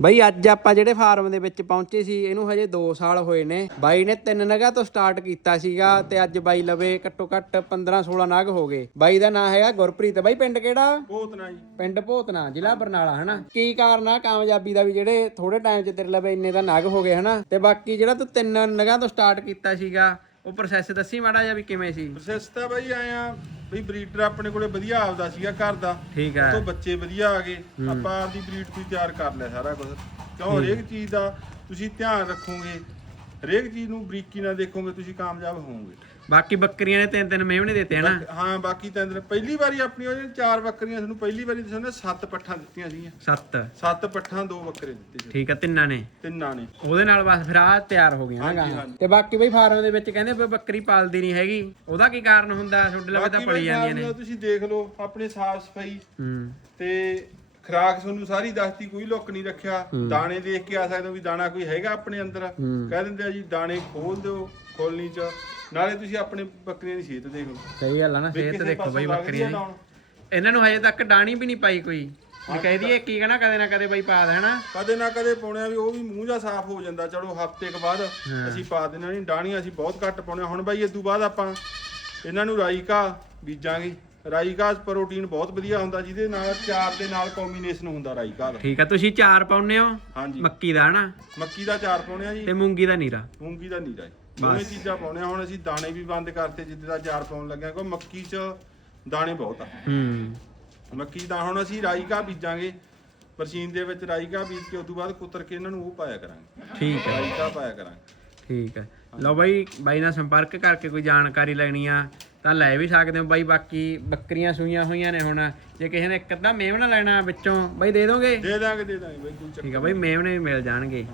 ਬਈ ਅੱਜ ਆਪਾਂ ਜਿਹੜੇ ਫਾਰਮ ਦੇ ਵਿੱਚ ਪਹੁੰਚੇ ਸੀ ਇਹਨੂੰ ਹਜੇ 2 ਸਾਲ ਹੋਏ ਨੇ। ਬਾਈ ਨੇ ਤਿੰਨ ਨਗਾਂ ਤੋਂ ਸਟਾਰਟ ਕੀਤਾ ਸੀਗਾ ਤੇ ਅੱਜ ਬਾਈ ਲਵੇ ਘੱਟੋ ਘੱਟ 15 16 ਨਗ ਹੋ ਗਏ। ਬਾਈ ਦਾ ਨਾਮ ਹੈਗਾ ਗੁਰਪ੍ਰੀਤ। ਬਾਈ ਪਿੰਡ ਕਿਹੜਾ? ਭੂਤਨਾ ਜੀ। ਪਿੰਡ ਭੋਤਨਾ ਜ਼ਿਲ੍ਹਾ ਬਰਨਾਲਾ ਹਨਾ? ਕੀ ਕਾਰਨ ਆ? ਕਾਮਯਾਬੀ ਦਾ ਵੀ ਜਿਹੜੇ ਥੋੜੇ ਟਾਈਮ 'ਚ ਤੇਰੇ ਲਵੇ ਇੰਨੇ ਦਾ ਨਗ ਹੋ ਗਏ ਹਨਾ? ਤੇ ਬਾਕੀ ਜਿਹੜਾ ਤੂੰ ਤਿੰਨ ਨਗਾਂ ਤੋਂ ਸਟਾਰਟ ਕੀਤਾ ਸੀਗਾ ਉਹ ਪ੍ਰੋਸੈਸ ਦੱਸੀ ਮਾੜਾ ਜਿਹਾ ਵੀ ਕਿਵੇਂ ਸੀ? ਪ੍ਰੋਸੈਸ ਤਾਂ ਬਾਈ ਆਏ ਆ ਬਈ ਬਰੀਡਰ ਆਪਣੇ ਕੋਲੇ ਵਧੀਆ ਆਪਦਾ ਸੀਗਾ ਘਰ ਦਾ। ਠੀਕ ਹੈ। ਤੋਂ ਬੱਚੇ ਵਧੀਆ ਆ ਗਏ। ਆਪਾਂ ਆਪਦੀ ਬਰੀਡ ਤੋਂ ਹੀ ਤਿਆਰ ਕਰ ਲਿਆ ਸਾਰਾ ਕੁਝ ਕਿਉਂ ਹਰੇਕ ਚੀਜ਼ ਦਾ ਤੁਸੀਂ ਧਿਆਨ ਰੱਖੋਗੇ। ਹਰੇਕ ਚੀਜ਼ ਨੂੰ ਬਰੀਕੀ ਨਾਲ ਦੇਖੋਗੇ ਤੁਸੀਂ ਕਾਮਯਾਬ ਹੋਵੋਗੇ। ਬਾਕੀ ਬੱਕਰੀਆਂ ਨੇ ਤਿੰਨ ਤਿੰਨ ਮੇਵਣੇ ਦਿੱਤੇ ਹਨਾ? ਹਾਂ ਬਾਕੀ ਤਾਂ ਅੰਦਰ ਪਹਿਲੀ ਵਾਰੀ ਆਪਣੀ ਉਹ ਜਿਹੜੀਆਂ ਚਾਰ ਬੱਕਰੀਆਂ ਤੁਹਾਨੂੰ ਪਹਿਲੀ ਵਾਰੀ ਤੁਸੀਂ ਨੇ ਸੱਤ ਪੱਠਾਂ ਦਿੱਤੀਆਂ ਸੀਗੀਆਂ। ਸੱਤ? ਸੱਤ ਪੱਠਾਂ ਦੋ ਬੱਕਰੇ ਦਿੱਤੇ ਸੀ। ਠੀਕ ਆ ਤਿੰਨਾਂ ਨੇ? ਤਿੰਨਾਂ ਨੇ। ਉਹਦੇ ਨਾਲ ਬਸ ਫਿਰ ਆ ਤਿਆਰ ਹੋ ਗਈਆਂ ਨਾ ਹਾਂਜੀ। ਤੇ ਬਾਕੀ ਬਈ ਫਾਰਮ ਦੇ ਵਿੱਚ ਕਹਿੰਦੇ ਵੀ ਬੱਕਰੀ ਪਾਲਦੀ ਨਹੀਂ ਹੈਗੀ। ਉਹਦਾ ਕੀ ਕਾਰਨ ਹੁੰਦਾ? ਛੋਡੇ ਲਵੇ ਤਾਂ ਬਾਕੀ ਪਲੀ ਬਈ ਜਾਂਦੀਆਂ ਨਾਲ ਨੇ। ਤੁਸੀਂ ਦੇਖ ਲਓ ਆਪਣੇ ਸਾਫ਼ ਸਫ਼ਾਈ। ਹੂੰ। ਤੇ ਖਰਾਕ ਤੁਹਾਨੂੰ ਸਾਰੀ ਦੱਸਤੀ ਕੋਈ ਲੁੱਕ ਨਹੀਂ ਰੱਖਿਆ। ਦਾਣੇ ਦੇਖ ਕੇ ਆ ਸਕਦੇ ਹੋ ਵੀ ਦਾਣਾ ਕੋਈ ਹੈਗਾ ਆਪਣੇ ਅੰਦਰ। ਕਹਿ ਦਿੰਦੇ ਆ ਜੀ ਦਾਣੇ ਖੋਲ ਦਿਓ ਖੋਲਣੀ ਚ। ਨਾਲੇ ਤੁਸੀਂ ਆਪਣੇ ਬੱਕਰੀਆਂ ਦੀ ਸਿਹਤ ਦੇਖ। ਲਓ ਸਹੀ ਗੱਲ ਆ ਨਾ ਸਿਹਤ ਦੇਖੋ ਬਈ ਬੱਕਰੀਆਂ ਦੀ। ਇਹਨਾਂ ਨੂੰ ਹਜੇ ਤੱਕ ਡਾਣੀ ਵੀ ਨਹੀਂ ਪਾਈ ਕੋਈ। ਵੀ ਕਹਿ ਦਈਏ ਕੀ ਕਹਣਾ ਕਦੇ ਨਾ ਕਦੇ ਬਈ ਪਾ ਦੇਣਾ ਕਦੇ ਨਾ ਕਦੇ ਪਾਉਣਿਆ ਵੀ ਉਹ ਵੀ ਮੂੰਹ ਜਾ ਸਾਫ਼ ਹੋ ਜਾਂਦਾ ਚਲੋ ਹਫ਼ਤੇ ਕੁ ਬਾਅਦ ਅਸੀਂ ਪਾ ਦੇਣਾ ਨਹੀਂ ਡਾਣੀਆਂ ਅਸੀਂ ਬਹੁਤ ਘੱਟ ਪਾਉਣੇ ਹੁਣ ਬਾਈ ਇਸ ਤੋਂ ਬਾਅਦ ਆਪਾਂ ਇਹਨਾਂ ਨੂੰ ਰਾਈ ਘਾਹ ਬੀਜਾਂਗੇ। ਰਾਈ 'ਚ ਪ੍ਰੋਟੀਨ ਬਹੁਤ ਵਧੀਆ ਹੁੰਦਾ ਜਿਹਦੇ ਨਾਲ ਚਾਰ ਦੇ ਨਾਲ ਕੰਬੀਨੇਸ਼ਨ ਹੁੰਦਾ ਰਾਈ ਘਾਹ ਦਾ ਠੀਕ ਆ ਤੁਸੀਂ ਚਾਰ ਪਾਉਨੇ ਹੋ? ਹਾਂਜੀ। ਮੱਕੀ ਦਾ ਹਨਾ? ਮੱਕੀ ਦਾ ਚਾਰ ਪਾਉਣੇ ਆ ਜੀ। ਤੇ ਮੂੰਗੀ ਦਾ ਨੀਰਾ? ਮੂੰਗੀ ਦਾ ਨੀਰਾ ਜੀ। ਦੋਵੇਂ ਚੀਜ਼ਾਂ ਪਾਉਣੇ ਆ ਹੁਣ ਅਸੀਂ ਦਾਣੇ ਵੀ ਬੰਦ ਕਰਤੇ ਜਿੱਦੇ ਦਾ ਚਾਰ ਪਾਉਣ ਲੱਗਿਆ ਕਿਉਂ ਮੱਕੀ 'ਚ ਦਾਣੇ ਬਹੁਤ ਆ। ਹੂੰ। ਮੱਕੀ ਦਾ ਹੁਣ ਅਸੀਂ ਰਾਈ ਘਾਹ ਬੀਜਾਂਗੇ ਬਰਸੀਨ ਦੇ ਵਿੱਚ ਰਾਈ ਘਾਹ ਬੀਜ ਕੇ ਉਸ ਤੋਂ ਬਾਅਦ ਕੁਤਰ ਕੇ ਇਹਨਾਂ ਨੂੰ ਉਹ ਪਾਇਆ ਕਰਾਂਗੇ। ਠੀਕ ਹੈ ਰਾਈ ਘਾਹ ਪਾਇਆ ਕਰਾਂਗੇ। ਠੀਕ ਹੈ ਲਓ ਬਾਈ ਬਾਈ ਨਾਲ ਸੰਪਰਕ ਕਰਕੇ ਕੋਈ ਜਾਣਕਾਰੀ ਲੈਣੀ ਆ ਤਾਂ ਲੈ ਵੀ ਸਕਦੇ ਹੋ ਬਾਈ ਬਾਕੀ ਬੱਕਰੀਆਂ ਸੂਈਆਂ ਹੋਈਆਂ ਨੇ ਹੁਣ। ਜੇ ਕਿਸੇ ਨੇ ਇੱਕ ਅੱਧਾ ਮੇਵਣਾ ਲੈਣਾ ਵਿੱਚੋਂ ਬਾਈ ਦੇ ਦੋਗੇ? ਦੇ ਦਾਂਗੇ ਦੇ ਦਾਂਗੇ ਬਈ ਕੋਈ ਚੱਕਰ ਠੀਕ ਆ ਬਾਈ ਮੇਵਣੇ ਵੀ ਮਿਲ ਜਾਣਗੇ।